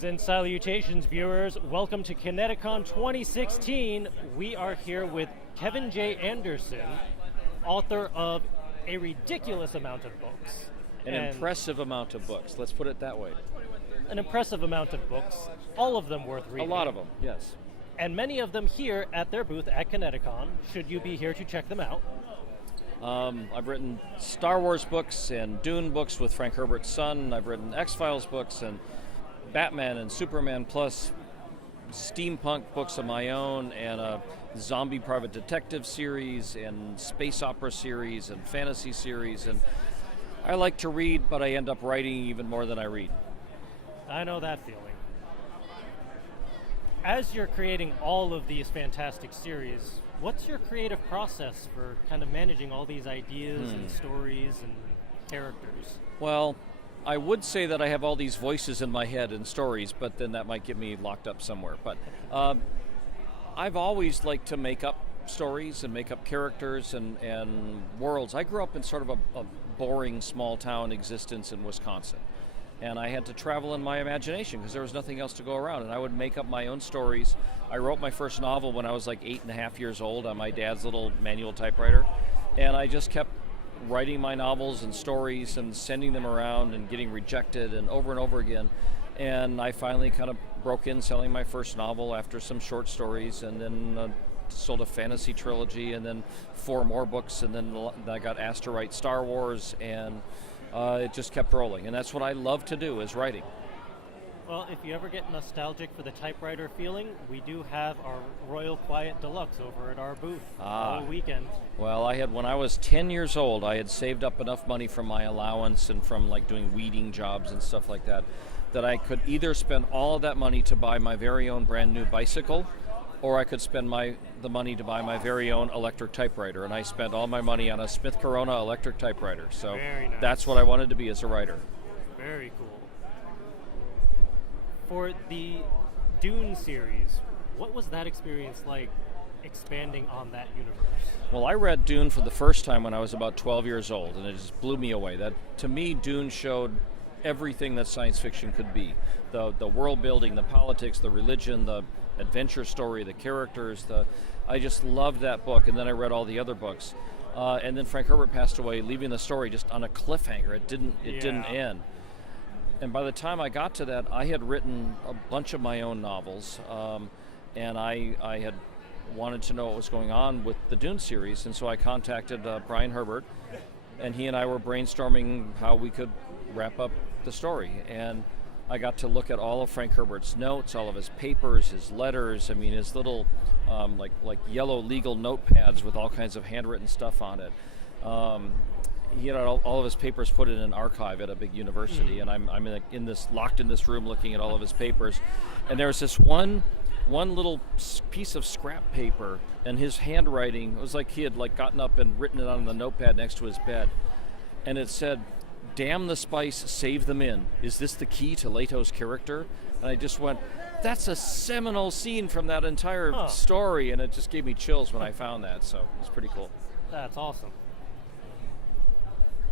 Greetings and salutations, viewers. Welcome to Connecticon 2016. We are here with Kevin J. Anderson, author of a ridiculous amount of books. An impressive amount of books, let's put it that way. An impressive amount of books, all of them worth reading. A lot of them, yes. And many of them here at their booth at Connecticon, should you be here to check them out. I've written Star Wars books and Dune books with Frank Herbert's son. I've written X-Files books and Batman and Superman, plus steampunk books of my own, and a zombie private detective series, and space opera series, and fantasy series. And I like to read, but I end up writing even more than I read. I know that feeling. As you're creating all of these fantastic series, what's your creative process for kind of managing all these ideas and stories and characters? Well, I would say that I have all these voices in my head and stories, but then that might get me locked up somewhere. But I've always liked to make up stories and make up characters and worlds. I grew up in sort of a boring small town existence in Wisconsin. And I had to travel in my imagination because there was nothing else to go around. And I would make up my own stories. I wrote my first novel when I was like 8.5 years old on my dad's little manual typewriter. And I just kept writing my novels and stories and sending them around and getting rejected and over again. And I finally kind of broke in selling my first novel after some short stories, and then sold a fantasy trilogy, and then 4 more books, and then I got asked to write Star Wars, and it just kept rolling. And that's what I love to do, is writing. Well, if you ever get nostalgic for the typewriter feeling, we do have our Royal Quiet Deluxe over at our booth all weekend. Well, when I was 10 years old, I had saved up enough money from my allowance and from like doing weeding jobs and stuff like that, that I could either spend all of that money to buy my very own brand new bicycle, or I could spend the money to buy my very own electric typewriter. And I spent all my money on a Smith Corona electric typewriter. So That's what I wanted to be as a writer. Very cool. For the Dune series, what was that experience like, expanding on that universe? Well, I read Dune for the first time when I was about 12 years old, and it just blew me away. That, to me, Dune showed everything that science fiction could be. The world building, the politics, the religion, the adventure story, the characters. I just loved that book, and then I read all the other books. And then Frank Herbert passed away, leaving the story just on a cliffhanger. It didn't end. And by the time I got to that, I had written a bunch of my own novels, and I had wanted to know what was going on with the Dune series, and so I contacted Brian Herbert, and he and I were brainstorming how we could wrap up the story. And I got to look at all of Frank Herbert's notes, all of his papers, his letters, his little like yellow legal notepads with all kinds of handwritten stuff on it. He had all of his papers put in an archive at a big university, and I'm locked in this room looking at all of his papers, and there was this one little piece of scrap paper, and his handwriting, it was like he had gotten up and written it on the notepad next to his bed, and it said, "Damn the spice, save the men. Is this the key to Leto's character?" And I just went, that's a seminal scene from that entire story, and it just gave me chills when I found that, so it was pretty cool. That's awesome.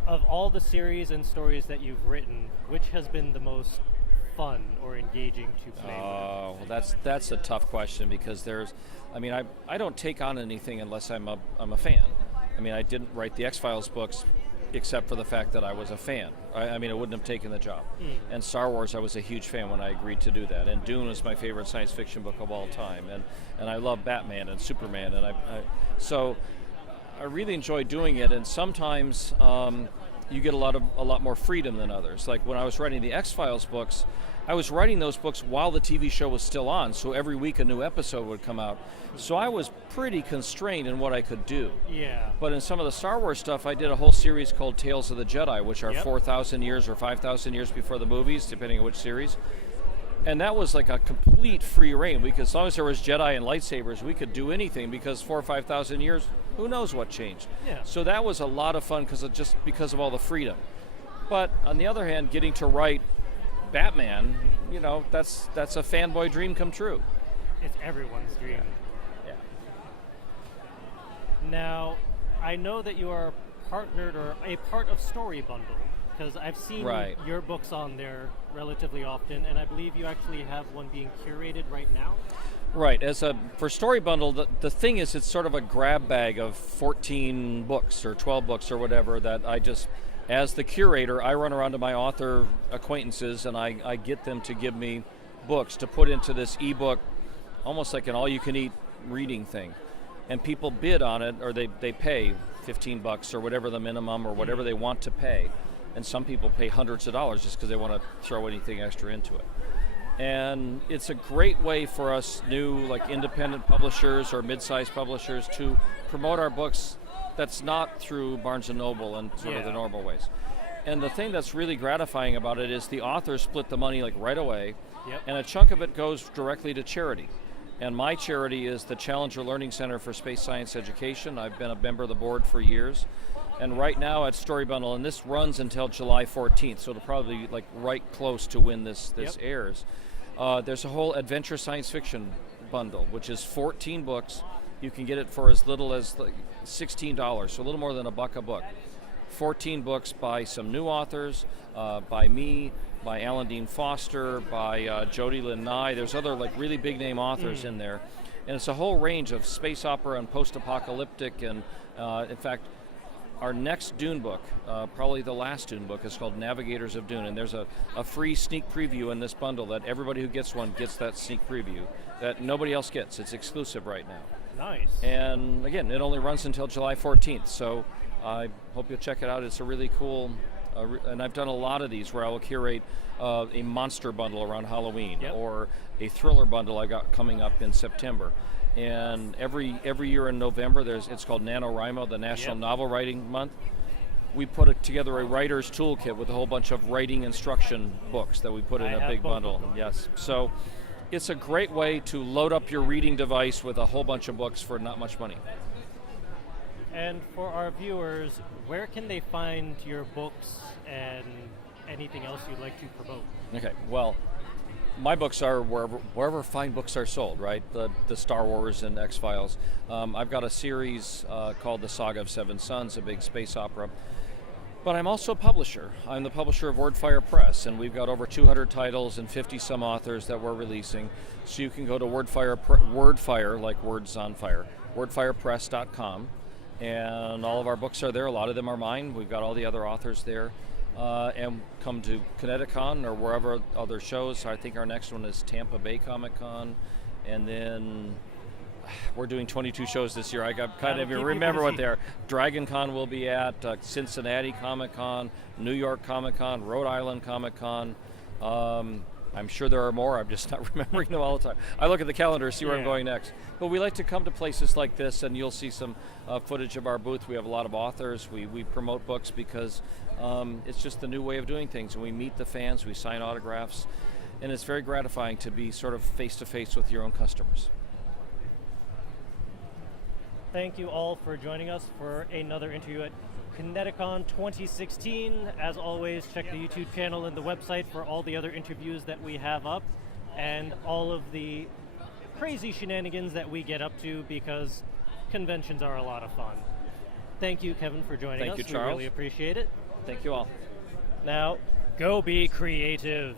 Of all the series and stories that you've written, which has been the most fun or engaging to play with? Oh, well, that's a tough question, because I don't take on anything unless I'm a fan. I didn't write the X-Files books except for the fact that I was a fan. I wouldn't have taken the job. And Star Wars, I was a huge fan when I agreed to do that. And Dune is my favorite science fiction book of all time. And I love Batman and Superman. And so I really enjoy doing it. And sometimes you get a lot more freedom than others. Like when I was writing the X-Files books, I was writing those books while the TV show was still on, so every week a new episode would come out. So I was pretty constrained in what I could do. Yeah. But in some of the Star Wars stuff, I did a whole series called Tales of the Jedi, which are 4,000 years or 5,000 years before the movies, depending on which series. And that was like a complete free reign. As long as there was Jedi and lightsabers, we could do anything, because 4,000 or 5,000 years, who knows what changed. Yeah. So that was a lot of fun because of all the freedom. But on the other hand, getting to write Batman, that's a fanboy dream come true. It's everyone's dream. Yeah. Now, I know that you are partnered or a part of Story Bundle. because I've seen Right. your books on there relatively often, and I believe you actually have one being curated right now. Right. For Story Bundle, the thing is, it's sort of a grab bag of 14 books or 12 books or whatever that I just, as the curator, I run around to my author acquaintances and I get them to give me books to put into this ebook, almost like an all-you-can-eat reading thing. And people bid on it, or they pay $15 or whatever the minimum or whatever they want to pay. And some people pay hundreds of dollars just because they want to throw anything extra into it. And it's a great way for us new, like independent publishers or mid-sized publishers, to promote our books that's not through Barnes & Noble and sort of the normal ways. And the thing that's really gratifying about it is the authors split the money like right away, and a chunk of it goes directly to charity. And my charity is the Challenger Learning Center for Space Science Education. I've been a member of the board for years. And right now at Story Bundle, and this runs until July 14th, so it'll probably be like right close to when this airs. There's a whole adventure science fiction bundle, which is 14 books. You can get it for as little as like $16, so a little more than $1 a book. 14 books by some new authors, by me, by Alan Dean Foster, by Jody Lynn Nye. There's other like really big name authors in there. And it's a whole range of space opera and post-apocalyptic, and in fact, our next Dune book, probably the last Dune book, is called Navigators of Dune, and there's a free sneak preview in this bundle that everybody who gets one gets that sneak preview that nobody else gets. It's exclusive right now. Nice. And again, it only runs until July 14th, so I hope you'll check it out. It's a really cool, and I've done a lot of these where I will curate a monster bundle around Halloween, or a thriller bundle I got coming up in September. And every year in November, it's called NaNoWriMo, the National Novel Writing Month. We put together a writer's toolkit with a whole bunch of writing instruction books that we put in a big bundle. Yes, so it's a great way to load up your reading device with a whole bunch of books for not much money. And for our viewers, where can they find your books and anything else you'd like to promote? Okay, well, my books are wherever fine books are sold, right? The Star Wars and X-Files. I've got a series called The Saga of Seven Sons, a big space opera. But I'm also a publisher. I'm the publisher of Wardfire Press, and we've got over 200 titles and 50-some authors that we're releasing. So you can go to Wordfire, like words on fire, wordfirepress.com, and all of our books are there. A lot of them are mine. We've got all the other authors there. And come to Connecticon or wherever other shows. I think our next one is Tampa Bay Comic-Con, and then we're doing 22 shows this year. I can't even remember what they are. Dragon Con will be at, Cincinnati Comic-Con, New York Comic-Con, Rhode Island Comic-Con. I'm sure there are more. I'm just not remembering them all the time. I look at the calendar to see where I'm going next. But we like to come to places like this, and you'll see some footage of our booth. We have a lot of authors. We promote books because it's just the new way of doing things. And we meet the fans, we sign autographs, and it's very gratifying to be sort of face-to-face with your own customers. Thank you all for joining us for another interview at Connecticon 2016. As always, check the YouTube channel and the website for all the other interviews that we have up and all of the crazy shenanigans that we get up to, because conventions are a lot of fun. Thank you, Kevin, for joining us. Thank you, Charles. We really appreciate it. Thank you all. Now, go be creative.